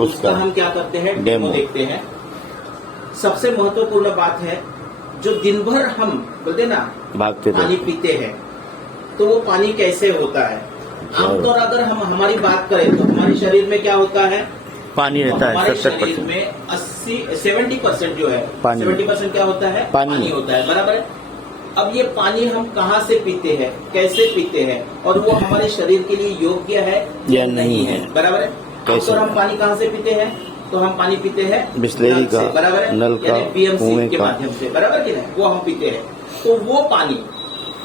उसका हम क्या करते हैं, डेमो देखते हैं। सबसे महत्वपूर्ण बात है, जो दिन भर हम बोलते ना भागते पानी पीते हैं, तो वो पानी कैसे होता है। आमतौर अगर हम हमारी बात करें तो हमारे शरीर में क्या होता है, पानी रहता है। हमारे 70% शरीर में 70% जो है, पानी। 70% क्या होता है, पानी होता है, बराबर है। अब ये पानी हम कहाँ से पीते हैं, कैसे पीते हैं, और वो हमारे शरीर के लिए योग्य है या नहीं है, बराबर है। कैसे हम पानी कहाँ से पीते हैं, तो हम पानी पीते हैं बिस्लेरी का, बराबर है, नल का, बीएमसी के माध्यम से, बराबर की नहीं, वो हम पीते हैं। तो वो पानी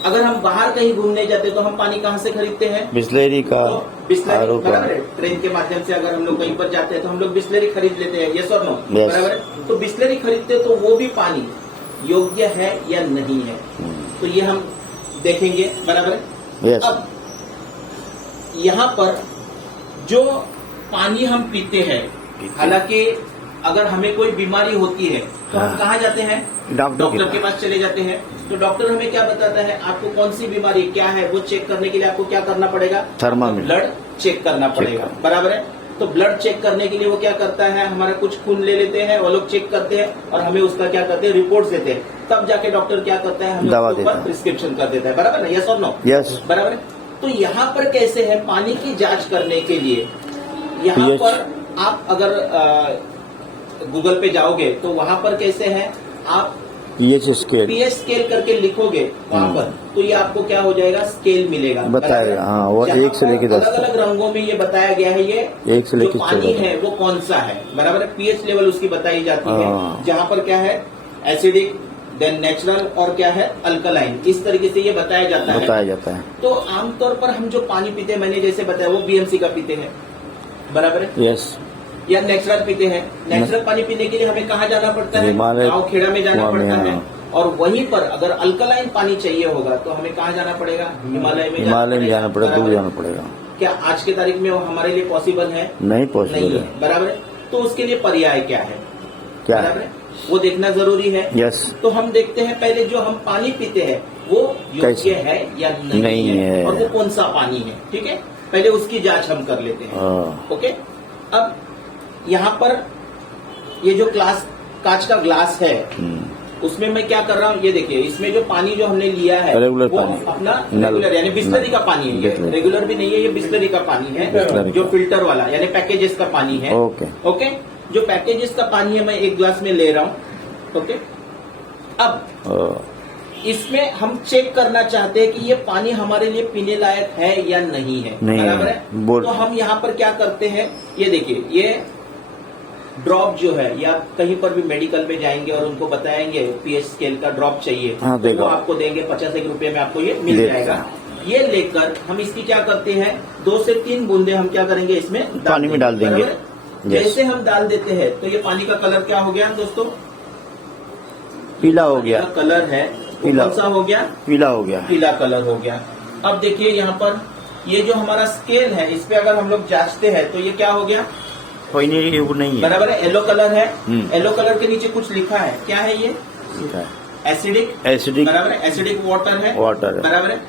अगर हम बाहर कहीं घूमने जाते तो हम पानी कहाँ से खरीदते हैं, बिस्लेरी का, तो बिस्लेरी, आरओ का। बराबर है। ट्रेन के माध्यम से अगर हम लोग कहीं पर जाते हैं तो हम लोग बिस्लेरी खरीद लेते हैं, यस और नो, बराबर है। तो बिस्लेरी खरीदते तो वो भी पानी योग्य है या नहीं है, तो ये हम देखेंगे, बराबर है। अब यहाँ पर जो पानी हम पीते हैं, हालांकि अगर हमें कोई बीमारी होती है तो हम कहाँ जाते हैं, डॉक्टर के पास चले जाते हैं। तो डॉक्टर हमें क्या बताता है, आपको कौन सी बीमारी क्या है, वो चेक करने के लिए आपको क्या करना पड़ेगा, थर्मामीटर, ब्लड चेक करना पड़ेगा, बराबर है। तो ब्लड चेक करने के लिए वो क्या करता है, हमारा कुछ खून ले लेते हैं, वो लोग चेक करते हैं और हमें उसका क्या करते हैं, रिपोर्ट देते हैं। तब जाके डॉक्टर क्या करता है, हमें उसके ऊपर प्रिस्क्रिप्शन कर देता है, बराबर है, यस और नो, यस, बराबर है। तो यहाँ पर कैसे है, पानी की जांच करने के लिए यहाँ पर आप अगर गूगल पे जाओगे तो वहाँ पर कैसे है, आप पीएच स्केल करके लिखोगे वहाँ पर, तो ये आपको क्या हो जाएगा, स्केल मिलेगा, बताएगा। हाँ, वो 1 से लेकर 10 अलग अलग रंगों में ये बताया गया है, ये 1 से लेकर 14 पानी है वो कौन सा है, बराबर है। पीएच लेवल उसकी बताई जाती है, जहाँ पर क्या है, एसिडिक, देन नेचुरल और क्या है, अल्कलाइन, इस तरीके से ये बताया जाता है। तो आमतौर पर हम जो पानी पीते हैं, मैंने जैसे बताया, वो बीएमसी का पीते हैं, बराबर है, यस, या नेचुरल पीते हैं। नेचुरल पानी पीने के लिए हमें कहाँ जाना पड़ता है, गाँव खेड़ा में जाना पड़ता है। और वहीं पर अगर अल्कलाइन पानी चाहिए होगा तो हमें कहाँ जाना पड़ेगा, हिमालय में जाना पड़ेगा, दूर जाना पड़ेगा। क्या आज के तारीख में वो हमारे लिए पॉसिबल है, नहीं पॉसिबल है, बराबर है। तो उसके लिए पर्याय क्या है, बराबर है, वो देखना जरूरी है। यस, तो हम देखते हैं पहले जो हम पानी पीते हैं वो योग्य है या नहीं है, और वो कौन सा पानी है, ठीक है, पहले उसकी जांच हम कर लेते हैं। ओके, अब यहाँ पर ये जो कांच का ग्लास है, उसमें मैं क्या कर रहा हूँ, ये देखिए, इसमें जो पानी जो हमने लिया है रेगुलर वो पानी, अपना रेगुलर यानी बिस्लरी का पानी है, ये रेगुलर भी नहीं है, ये बिस्लरी का पानी है, जो फिल्टर वाला यानी पैकेजेस का पानी है। ओके, जो पैकेजेस का पानी है मैं एक ग्लास में ले रहा हूँ। ओके, अब इसमें हम चेक करना चाहते हैं कि ये पानी हमारे लिए पीने लायक है या नहीं है, बराबर है। तो हम यहाँ पर क्या करते हैं, ये देखिए, ये ड्रॉप जो है, या कहीं पर भी मेडिकल में जाएंगे और उनको बताएंगे पीएच स्केल का ड्रॉप चाहिए, तो वो आपको देंगे 50 रुपए में, आपको ये मिल जाएगा। ये लेकर हम इसकी क्या करते हैं, 2 से 3 बूंदे हम क्या करेंगे, इसमें पानी में डाल देंगे। जैसे हम डाल देते हैं तो ये पानी का कलर क्या हो गया दोस्तों, पीला हो गया, कलर है कौन सा हो गया, पीला हो गया, पीला कलर हो गया। अब देखिए यहाँ पर ये जो हमारा स्केल है, इस पे अगर हम लोग जांचते हैं तो ये क्या हो गया, कोई नहीं, वो नहीं है, बराबर है, येलो कलर है। येलो कलर के नीचे कुछ लिखा है, क्या है ये, एसिडिक, बराबर है, एसिडिक वाटर है, बराबर है।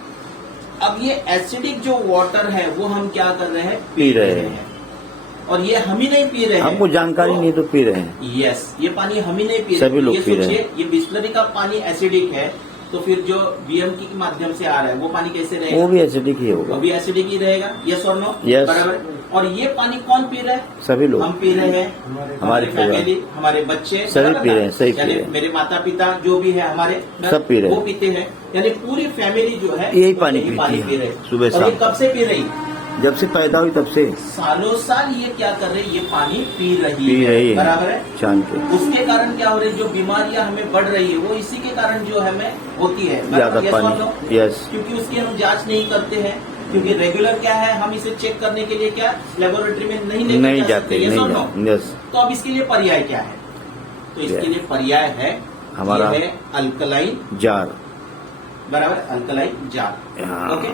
अब ये एसिडिक जो वाटर है वो हम क्या कर रहे हैं, पी रहे हैं, और ये हम ही नहीं पी रहे हैं, हमको जानकारी नहीं तो पी रहे हैं। यस, ये पानी हम ही नहीं पी रहे, सभी लोग पी रहे हैं। ये बिस्लरी का पानी एसिडिक है, तो फिर जो बीएमसी के माध्यम से आ रहा है वो पानी कैसे रहेगा, वो भी एसिडिक ही होगा, वो भी एसिडिक ही रहेगा, यस और नो, यस, बराबर। और ये पानी कौन पी रहा है, सभी लोग, हम पी रहे हैं, हमारी फैमिली, हमारे बच्चे सभी पी रहे हैं, सही पी रहे हैं, मेरे माता पिता जो भी है हमारे, सब पी रहे हैं, वो पीते हैं, यानी पूरी फैमिली जो है यही पानी पी रहे हैं सुबह शाम। कब से पी रही, जब से पैदा हुई तब से, सालों साल ये क्या कर रही, ये पानी पी रही है, बराबर है। जान के उसके कारण क्या हो रही है, जो बीमारियां हमें बढ़ रही है वो इसी के कारण जो हमें होती है, ज्यादा पानी, यस, क्योंकि उसकी हम जांच नहीं करते हैं, क्योंकि रेगुलर क्या है, हम इसे चेक करने के लिए क्या लेबोरेटरी में नहीं जाते, यस। तो अब इसके लिए पर्याय क्या है, तो इसके लिए पर्याय है हमारा है अल्कलाइन जार, बराबर, अल्कलाइन जार। ओके,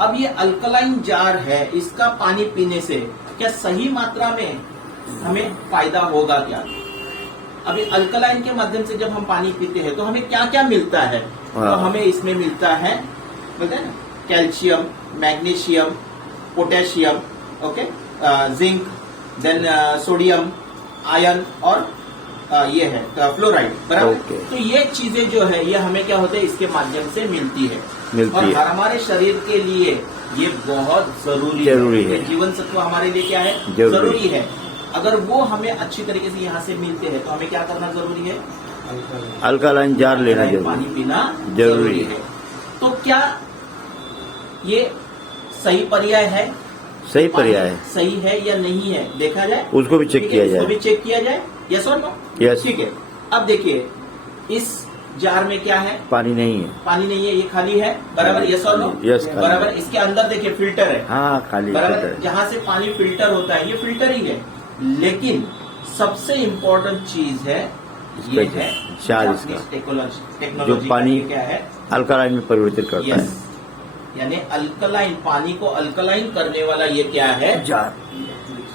अब ये अल्कलाइन जार है, इसका पानी पीने से क्या सही मात्रा में हमें फायदा होगा क्या। अभी अल्कलाइन के माध्यम से जब हम पानी पीते हैं तो हमें क्या क्या मिलता है, तो हमें इसमें मिलता है, बोलते हैं ना, calcium, magnesium, potassium, okay, zinc, then sodium, iron और ये है फ्लोराइड, बराबर। Okay. तो ये चीजें जो है ये हमें क्या होते हैं, इसके माध्यम से मिलती है और है। हमारे शरीर के लिए ये बहुत जरूरी है। जीवन सत्व हमारे लिए क्या है, जरूरी है। अगर वो हमें अच्छी तरीके से यहाँ से मिलते हैं तो हमें क्या करना जरूरी है, अल्कलाइन जार लेना जरूरी, पानी पीना जरूरी है। तो क्या ये सही पर्याय है, सही पर्याय है, सही है या नहीं है, देखा जाए, उसको भी चेक किया उसको भी जाए। चेक किया जाए, यस और नो। यस। ठीक है, अब देखिए इस जार में क्या है, पानी नहीं है, पानी नहीं है, ये खाली है, बराबर, यस और नो। यस, बराबर, इसके अंदर देखिए फिल्टर है, हाँ खाली बराबर, है। जहाँ से पानी फिल्टर होता है ये फिल्टर ही है। लेकिन सबसे इम्पोर्टेंट चीज है ये है जार, इसका टेक्नोलॉजी जो पानी क्या है, अल्कलाइन में परिवर्तित करता है। यानी अल्कलाइन, पानी को अल्कलाइन करने वाला ये क्या है, जार,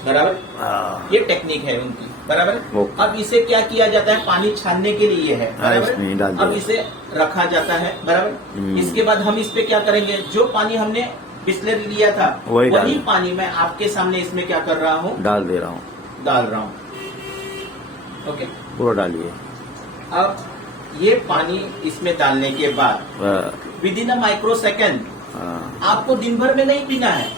बराबर। हाँ। ये टेक्निक है उनकी, बराबर। ओके। अब इसे क्या किया जाता है, पानी छानने के लिए है, इसमें डाल बराबर। अब दिया। इसे रखा जाता है, बराबर। इसके बाद हम इस पे क्या करेंगे, जो पानी हमने बिस्लरी लिया था वही पानी मैं आपके सामने इसमें क्या कर रहा हूँ, डाल दे रहा हूँ, डाल रहा हूँ। ओके, पूरा डालिए। अब ये पानी इसमें डालने के बाद with in a micro second, आपको दिन भर में नहीं पीना है,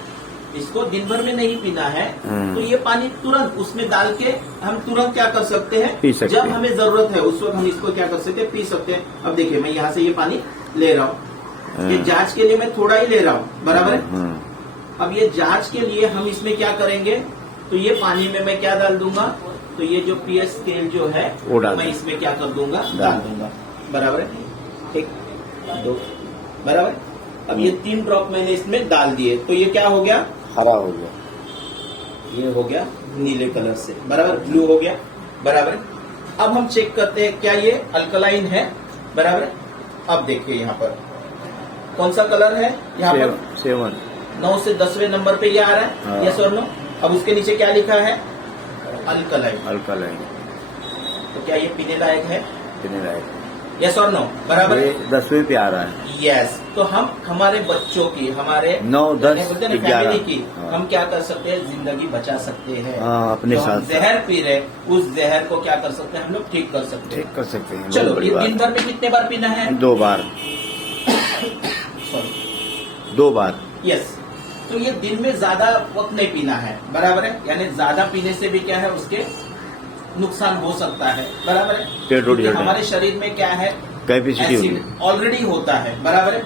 इसको दिन भर में नहीं पीना है। तो ये पानी तुरंत उसमें डाल के हम तुरंत क्या कर सकते हैं, पी सकते जब हैं। हमें जरूरत है उस वक्त हम इसको क्या कर सकते हैं, पी सकते हैं। अब देखिए मैं यहाँ से ये पानी ले रहा हूँ, ये जांच के लिए मैं थोड़ा ही ले रहा हूँ, बराबर है। अब ये जांच के लिए हम इसमें क्या करेंगे, तो ये पानी में मैं क्या डाल दूंगा, तो ये जो पीएच स्केल जो है वो डाल मैं इसमें क्या कर दूंगा, डाल दूंगा, बराबर है। एक, दो, बराबर। अब ये 3 ड्रॉप मैंने इसमें डाल दिए, तो ये क्या हो गया, हरा हो गया, ये हो गया नीले कलर से, बराबर, ब्लू हो गया, बराबर। अब हम चेक करते हैं क्या ये अल्कलाइन है, बराबर। अब देखिए यहाँ पर कौन सा कलर है, यहाँ पर 7 9 से 10वें नंबर पे ये आ रहा है, हाँ। यस और नो। अब उसके नीचे क्या लिखा है, अल्कलाइन। अल्कलाइन, तो क्या ये पीने लायक है, पीने लायक, यस और नो, बराबर। ये 10वें पे आ रहा है। यस, तो हम हमारे बच्चों की, हमारे 9, 10, बोलते हैं ना, 11 फैमिली की हाँ। हम क्या कर सकते हैं, जिंदगी बचा सकते हैं। हाँ, अपने तो हम साथ जहर पी रहे, उस जहर को क्या कर सकते हैं, हम लोग ठीक कर सकते हैं। ठीक कर सकते हैं। चलो, बहुत बड़ी ये बात दिन भर में कितने बार पीना है, 2 बार, सॉरी 2 बार। यस। तो ये दिन में ज्यादा वक्त नहीं पीना है, बराबर है। यानी ज्यादा पीने से भी क्या है, उसके नुकसान हो सकता है, बराबर है। पेट उठ जाता है। हमारे शरीर में क्या है, कैपेसिटी होगी, एसिड ऑलरेडी होता है, बराबर है।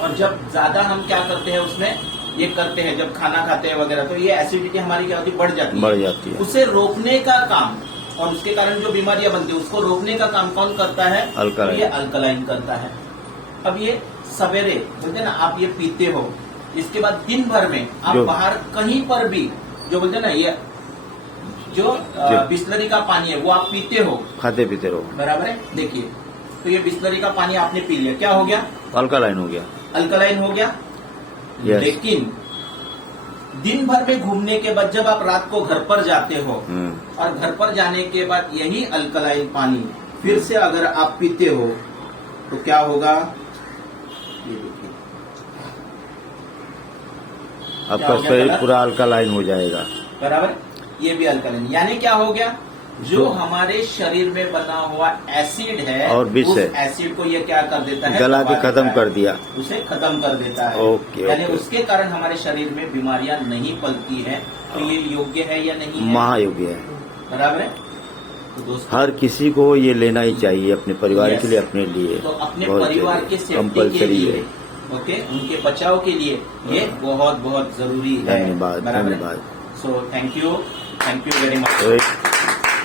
और जब ज्यादा हम क्या करते हैं उसमें ये करते हैं, जब खाना खाते हैं वगैरह, तो ये एसिडिटी हमारी क्या होती है, बढ़ जाती है। उसे रोकने का काम और उसके कारण जो बीमारियां बनती है उसको रोकने का काम कौन करता है, अल्कलाइन। ये अल्कलाइन करता है। अब ये सवेरे बोलते हैं ना, आप ये पीते हो, इसके बाद दिन भर में आप बाहर कहीं पर भी जो बोलते हैं ना, ये जो बिस्लरी का पानी है वो आप पीते हो, खाते पीते रहो, बराबर है। देखिए, तो ये बिस्लरी का पानी आपने पी लिया, क्या हो गया, अल्कलाइन हो गया, अल्कलाइन हो गया। Yes. लेकिन दिन भर में घूमने के बाद जब आप रात को घर पर जाते हो और घर पर जाने के बाद यही अल्कलाइन पानी फिर से अगर आप पीते हो तो क्या होगा, ये देखिए, आपका शरीर पूरा अल्कलाइन हो जाएगा, बराबर। ये भी अल्कलाइन, यानी क्या हो गया, जो हमारे शरीर में बना हुआ एसिड है और विष उस है, एसिड को ये क्या कर देता है, गला के खत्म कर दिया, उसे खत्म कर देता है। ओके, यानी ओके। उसके कारण हमारे शरीर में बीमारियां नहीं पलती है। तो ये योग्य है या नहीं है, महायोग्य है, बराबर है। तो दोस्तों, हर किसी को ये लेना ही चाहिए, अपने परिवार के लिए, अपने लिए, तो अपने बहुत परिवार चाहिए, के सेफ्टी के कंपल्सरी लिए, है। ओके, उनके बचाव के लिए ये बहुत बहुत जरूरी है। धन्यवाद, धन्यवाद। So thank you very much. तो